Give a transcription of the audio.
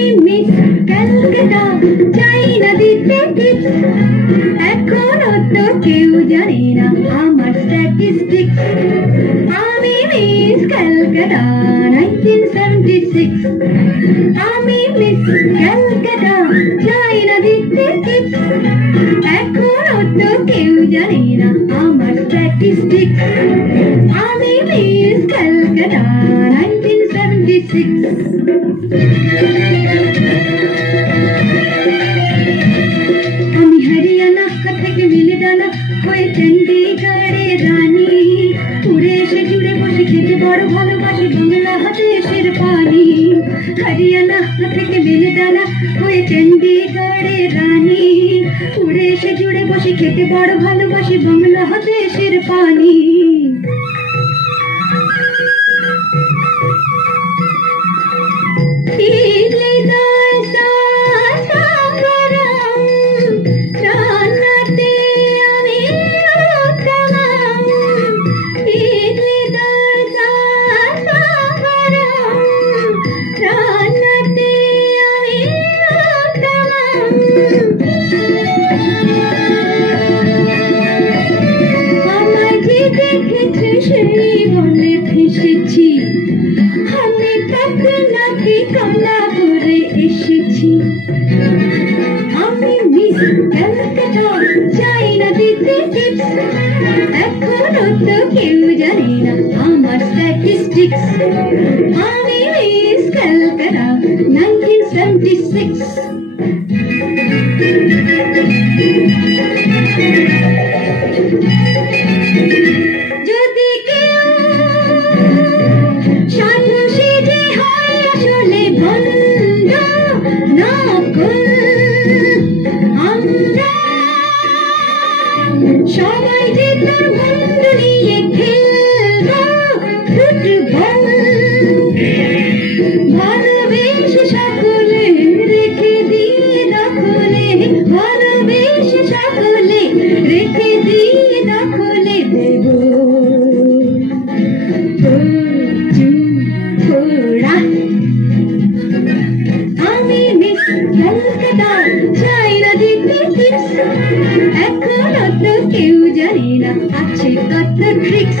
আমি মিস ক্যালকাটা, চাই না দিতে টিপস, এখনো তো কেউ জানে না আমার স্ট্যাটিস্টিক্স। আমি মিস ক্যালকাটা 1976, আমি মিস ক্যালকাটা, চাই না দিতে টিপস, এখনো তো কেউ জানে না আমার স্ট্যাটিস্টিক্স। আমি মিস ক্যালকাটা 1976। আমি হরিয়ানা থেকে মিলিদানা হয়ে চণ্ডীগড়ের রানী, উড়ে এসে জুড়ে বসে খেতে বড় ভালোবাসি বাংলাদেশের পানি। হরিয়ানা থেকে মিলিদানা হয়ে চণ্ডীগড়ের রানী, উড়ে এসে জুড়ে বসে খেতে বড় ভালোবাসি বাংলাদেশের পানি। সেই মনে ফেসেছি, আমি তাকে নাকি কালা করে এসেছি। আমি মিস ক্যালকাটা, চাই না দিতে টিপস, এখনো তো কেউ জানে না আমার স্ট্যাটিস্টিক্স। আমি মিস ক্যালকাটা 1976। সবাই যে তার বন্ধু নিয়ে খেলবো ফুটবল, ভালোবেসে সকলে রেখে দিয়ে দখলে, ভালোবেসে সকলে রেখে দিয়ে দখলে দেব চূড়া। আমি মিস ক্যালকাটা, চাই না দিতে টিপস, এখনো তো কেউ জানে না আছে কত ট্রিক্স।